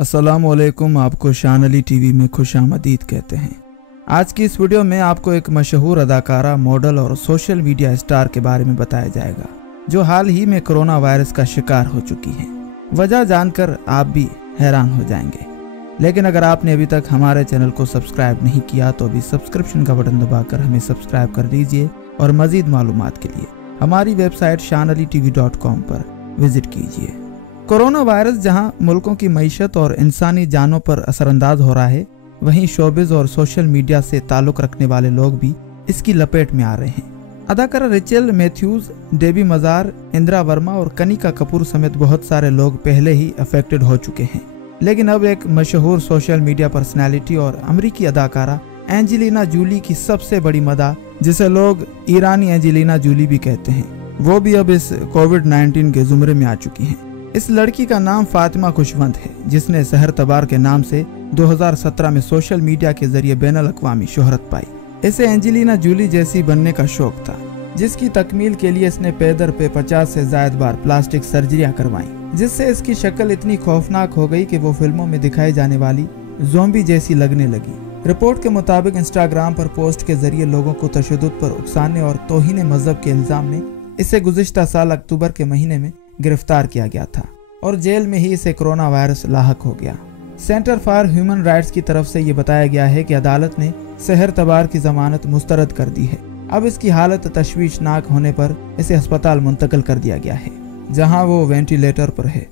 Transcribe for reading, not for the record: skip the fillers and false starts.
अस्सलामुअलैकुम। आपको शान अली टीवी में खुशामदीद कहते हैं। आज की इस वीडियो में आपको एक मशहूर अदाकारा, मॉडल और सोशल मीडिया स्टार के बारे में बताया जाएगा जो हाल ही में कोरोना वायरस का शिकार हो चुकी हैं। वजह जानकर आप भी हैरान हो जाएंगे, लेकिन अगर आपने अभी तक हमारे चैनल को सब्सक्राइब नहीं किया तो अभी सब्सक्रिप्शन का बटन दबाकर हमें सब्सक्राइब कर लीजिए और मजीद मालूमात के लिए हमारी वेबसाइट shanalitv.com पर विजिट कीजिए। कोरोना वायरस जहां मुल्कों की मईशत और इंसानी जानों पर असरअंदाज हो रहा है, वहीं शोबिज और सोशल मीडिया से ताल्लुक रखने वाले लोग भी इसकी लपेट में आ रहे हैं। अदाकारा रेचल मैथ्यूज, डेबी मजार, इंदिरा वर्मा और कनिका कपूर समेत बहुत सारे लोग पहले ही अफेक्टेड हो चुके हैं, लेकिन अब एक मशहूर सोशल मीडिया पर्सनैलिटी और अमरीकी अदाकारा एंजेलिना जूली की सबसे बड़ी मदा, जिसे लोग ईरानी एंजेलिना जूली भी कहते हैं, वो भी अब इस कोविड-19 के जुमरे में आ चुकी हैं। इस लड़की का नाम फातिमा खुशवंत है, जिसने सहर तबार के नाम से 2017 में सोशल मीडिया के जरिए बैनुल अक़वामी शोहरत पाई। इसे एंजेलिना जूली जैसी बनने का शौक था, जिसकी तकमील के लिए इसने पैदर पे 50 से ज्यादा बार प्लास्टिक सर्जरियां करवाई, जिससे इसकी शक्ल इतनी खौफनाक हो गई कि वो फिल्मों में दिखाई जाने वाली ज़ोंबी जैसी लगने लगी। रिपोर्ट के मुताबिक इंस्टाग्राम पर पोस्ट के जरिए लोगों को तशद्दुद पर उकसाने और तौहीन मजहब के इल्जाम में इसे गुज़िश्ता साल अक्टूबर के महीने में गिरफ्तार किया गया था और जेल में ही इसे कोरोना वायरस लाहक हो गया। सेंटर फॉर ह्यूमन राइट्स की तरफ से ये बताया गया है कि अदालत ने सहर तबार की जमानत मुस्तरद कर दी है। अब इसकी हालत तशवीशनाक होने पर इसे अस्पताल मुंतकिल कर दिया गया है, जहां वो वेंटिलेटर पर है।